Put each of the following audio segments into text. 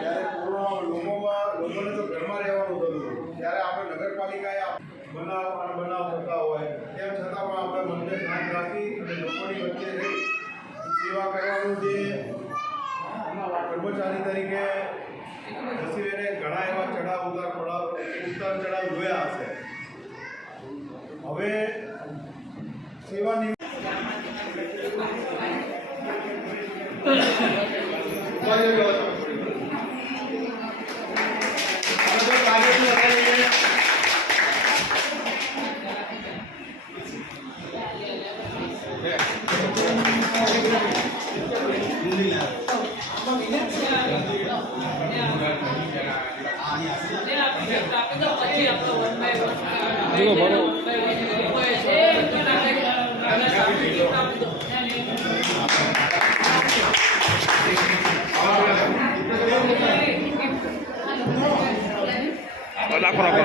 ત્યારે કોરોના લોકોમાં લોકોને તો ઘરમાં રહેવાનું હતું. ત્યારે આપણે નગરપાલિકાએ બનાવ પણ બનાવ થતા હોય. તેમ છતાં પણ આપણે મનને શાંત રાખી અને લોકોની વચ્ચે સેવા કરવાનું જે કર્મચારી તરીકે જસીબેને ઘણા એવા ચઢાવ ઉતાર પડાવ ઉતાર ચઢાવ જોયા હશે. હવે સેવાની જુઓ ભરો રાખો રાખો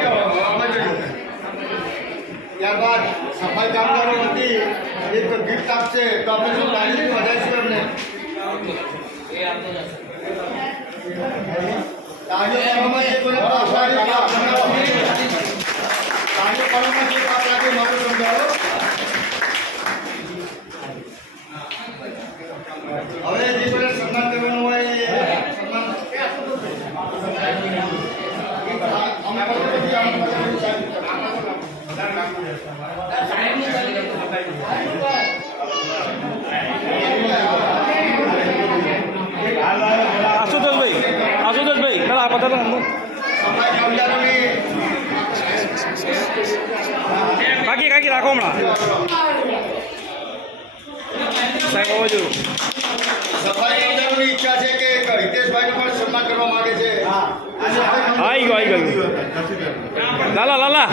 ત્યારબાદ સફાઈ કામદારો વતી એક ગિફ્ટ આપશે તો આપણે શું તારીખ વધારીશું એમને હવે જે કોઈને સન્માન કરવાનું હોય એ સન્માન અમે પછી આમ આશુતોષભાઈ કાકી કાકી રાખો હમણાં સાહેબ આવો જો સફાઈ કામદારોની ઈચ્છા છે કે હિતેશભાઈનું પણ સન્માન કરવા માંગે છે આવી ગયો આવી ગયો લાલા લાલા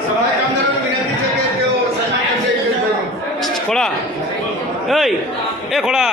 સફાઈ કામદારોની વિનંતી છે કે તેઓ સન્માન કરશે હિતેશભાઈનું ખોડા એય એ ખોડા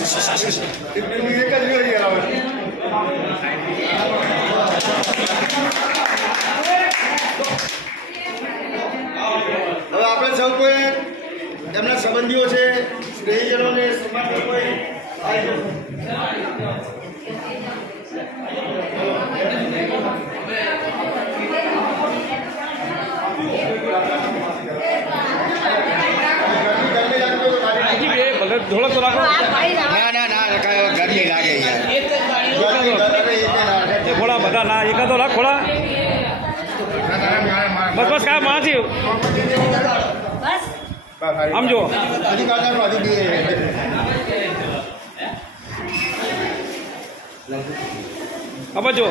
એક જ જોઈએ હવે. આપણે સૌ કોઈ એમના સંબંધીઓ છે સ્નેહીજનોને સન્માન કરવું ધોળો તો રાખો. ના ના ના કાંઈ ગરમી લાગે એ કે ના એ તો બધા રાખ ખોળા બસ બસ કાંઈ માથી આમ જો હજી